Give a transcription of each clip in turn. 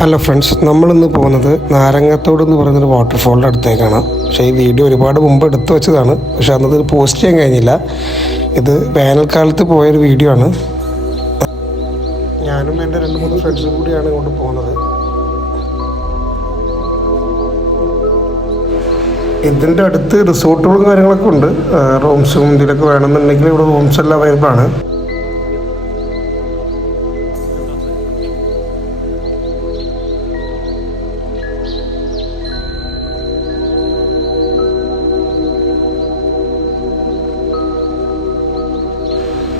Hello friends, നമ്മളിന്ന് പോകുന്നത് നാരങ്ങത്തോട് എന്ന് പറയുന്നൊരു വാട്ടർഫോളിൻ്റെ അടുത്തേക്കാണ്. പക്ഷേ ഈ വീഡിയോ ഒരുപാട് മുമ്പ് എടുത്തു വെച്ചതാണ്, പക്ഷെ അന്നത് പോസ്റ്റ് ചെയ്യാൻ കഴിഞ്ഞില്ല. ഇത് വേനൽക്കാലത്ത് പോയൊരു വീഡിയോ ആണ്. ഞാനും എൻ്റെ 2-3 ഫ്രണ്ട്സും കൂടിയാണ് ഇങ്ങോട്ട് പോകുന്നത്. ഇതിൻ്റെ അടുത്ത് റിസോർട്ടുകളും കാര്യങ്ങളൊക്കെ ഉണ്ട്. റൂംസും ഇതിലൊക്കെ വേണമെന്നുണ്ടെങ്കിൽ ഇവിടെ റൂംസ് എല്ലാം അവൈലബിൾ ആണ്.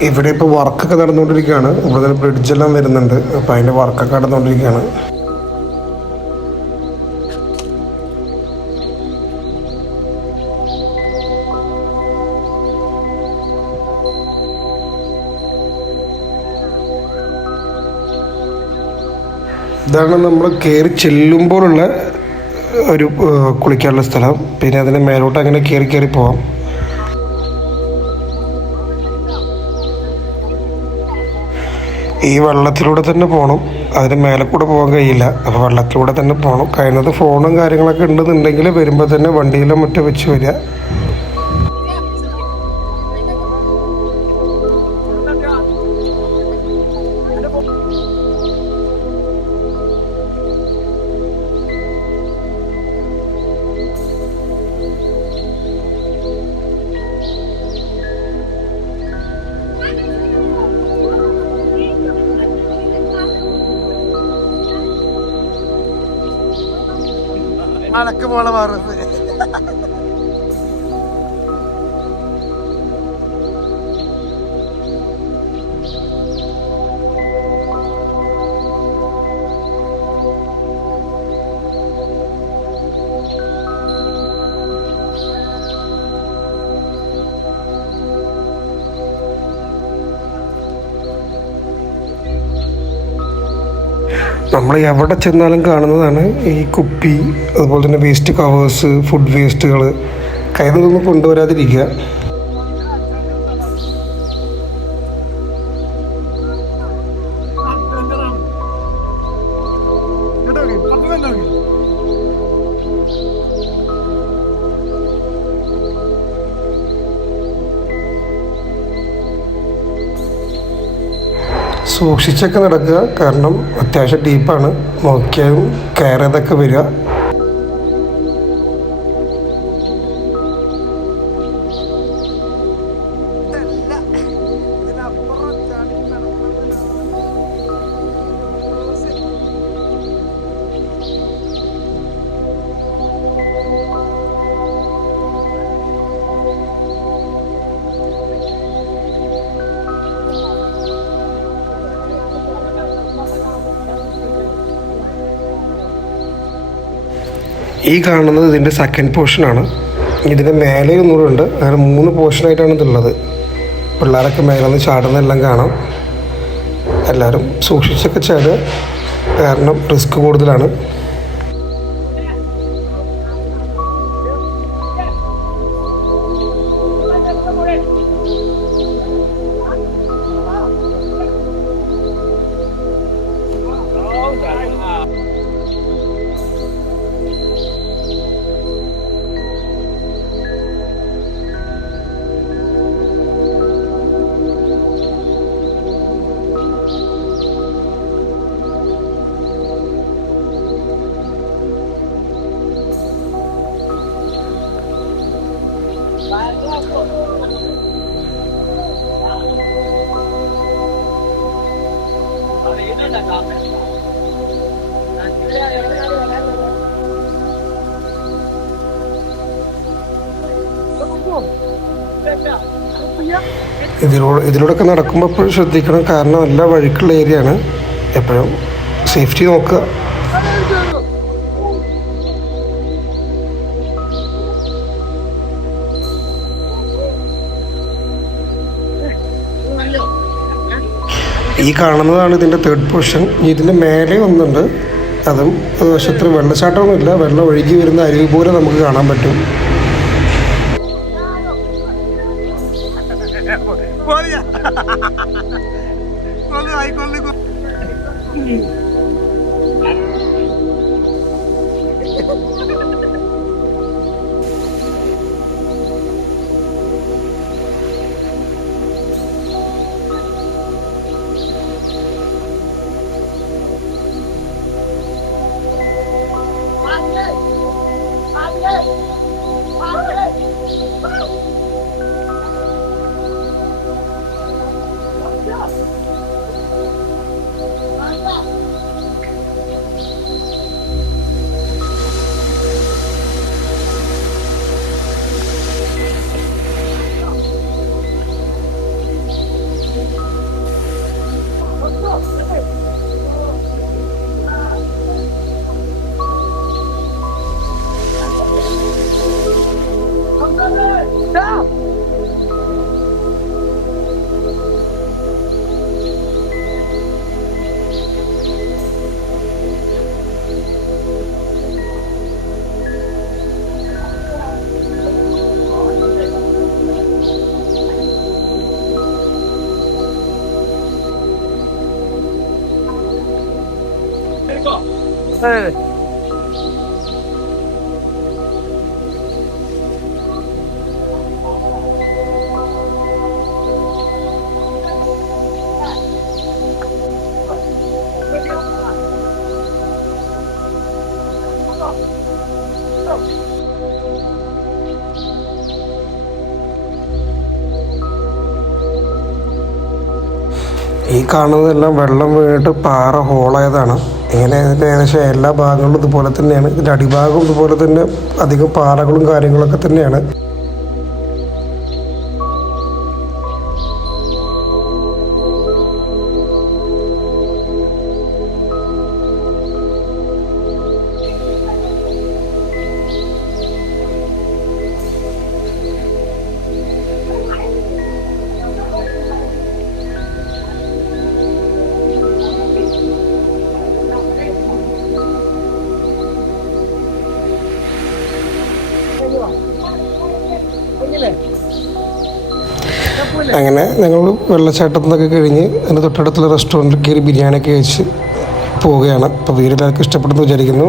ഇവിടെ ഇപ്പോൾ വർക്കൊക്കെ നടന്നുകൊണ്ടിരിക്കുകയാണ്. ഇവിടെ ബ്രിഡ്ജെല്ലാം വരുന്നുണ്ട്, അപ്പോൾ അതിൻ്റെ വർക്കൊക്കെ നടന്നുകൊണ്ടിരിക്കുകയാണ്. ഇതാണ് നമ്മൾ കയറി ചെല്ലുമ്പോഴുള്ള ഒരു കുളിക്കാനുള്ള സ്ഥലം. പിന്നെ അതിന് മേലോട്ട് അങ്ങനെ കയറി പോവാം. ഈ വെള്ളത്തിലൂടെ തന്നെ പോകണം, അതിന് മേലെ കൂടെ പോകാൻ കഴിയില്ല. അപ്പോൾ വെള്ളത്തിലൂടെ തന്നെ പോകണം. കഴിയുന്നത് ഫോണും കാര്യങ്ങളൊക്കെ ഉണ്ടെന്നുണ്ടെങ്കിൽ വരുമ്പോൾ തന്നെ വണ്ടിയിലും മറ്റും വെച്ച് വരിക. അടക്ക് പോലെ മാറുന്നത് നമ്മൾ എവിടെ ചെന്നാലും കാണുന്നതാണ് ഈ കുപ്പി, അതുപോലെ തന്നെ വേസ്റ്റ് കവേഴ്സ്, ഫുഡ് വേസ്റ്റുകൾ. കയ്യിൽ നിന്നൊന്നും കൊണ്ടുവരാതിരിക്കുക. സൂക്ഷിച്ചൊക്കെ നടക്കുക, കാരണം അത്യാവശ്യം ഡീപ്പാണ്. നോക്കിയാലും കയറിയതൊക്കെ വരിക. ഈ കാണുന്നത് ഇതിൻ്റെ സെക്കൻഡ് പോർഷനാണ്. ഇതിൻ്റെ മേലെ ഒന്നുകൂടെ ഉണ്ട്. അങ്ങനെ 3 പോർഷനായിട്ടാണ് ഇതുള്ളത്. പിള്ളേരൊക്കെ മേലെ നിന്ന് ചാടുന്നതെല്ലാം കാണാം. എല്ലാവരും സൂക്ഷിച്ചൊക്കെ ചാടുക, കാരണം റിസ്ക് കൂടുതലാണ്. ഇതിലൂടെയൊക്കെ നടക്കുമ്പോൾ എപ്പോഴും ശ്രദ്ധിക്കണം, കാരണം എല്ലാ വഴിക്കുള്ള ഏരിയയാണ്. എപ്പോഴും സേഫ്റ്റി നോക്കുക. ഈ കാണുന്നതാണ് ഇതിൻ്റെ 3rd പോർഷൻ. ഇതിൻ്റെ മേലെ ഒന്നുണ്ട്, അതും വശത്ത് വെള്ളച്ചാട്ടമൊന്നുമില്ല, വെള്ളം ഒഴുകി വരുന്ന അരുവി പോലെ നമുക്ക് കാണാൻ പറ്റും. ഈ കാണുന്നതെല്ലാം വെള്ളം വീണിട്ട് പാറ ഹോളായതാണ്. ഇങ്ങനെ ഇതിൻ്റെ ഏകദേശം എല്ലാ ഭാഗങ്ങളും ഇതുപോലെ തന്നെയാണ്. ഇതിൻ്റെ അടിഭാഗം ഇതുപോലെ തന്നെ അധികം പാറകളും കാര്യങ്ങളൊക്കെ തന്നെയാണ്. അങ്ങനെ ഞങ്ങൾ വെള്ളച്ചാട്ടത്തിൽ നിന്നൊക്കെ കഴിഞ്ഞ് അതിന് തൊട്ടടുത്തുള്ള റെസ്റ്റോറൻറ്റിൽ കയറി ബിരിയാണിയൊക്കെ കഴിച്ച് പോവുകയാണ്. അപ്പോൾ വീഡിയോ എല്ലാവർക്കും ഇഷ്ടപ്പെടുന്നു വിചാരിക്കുന്നു.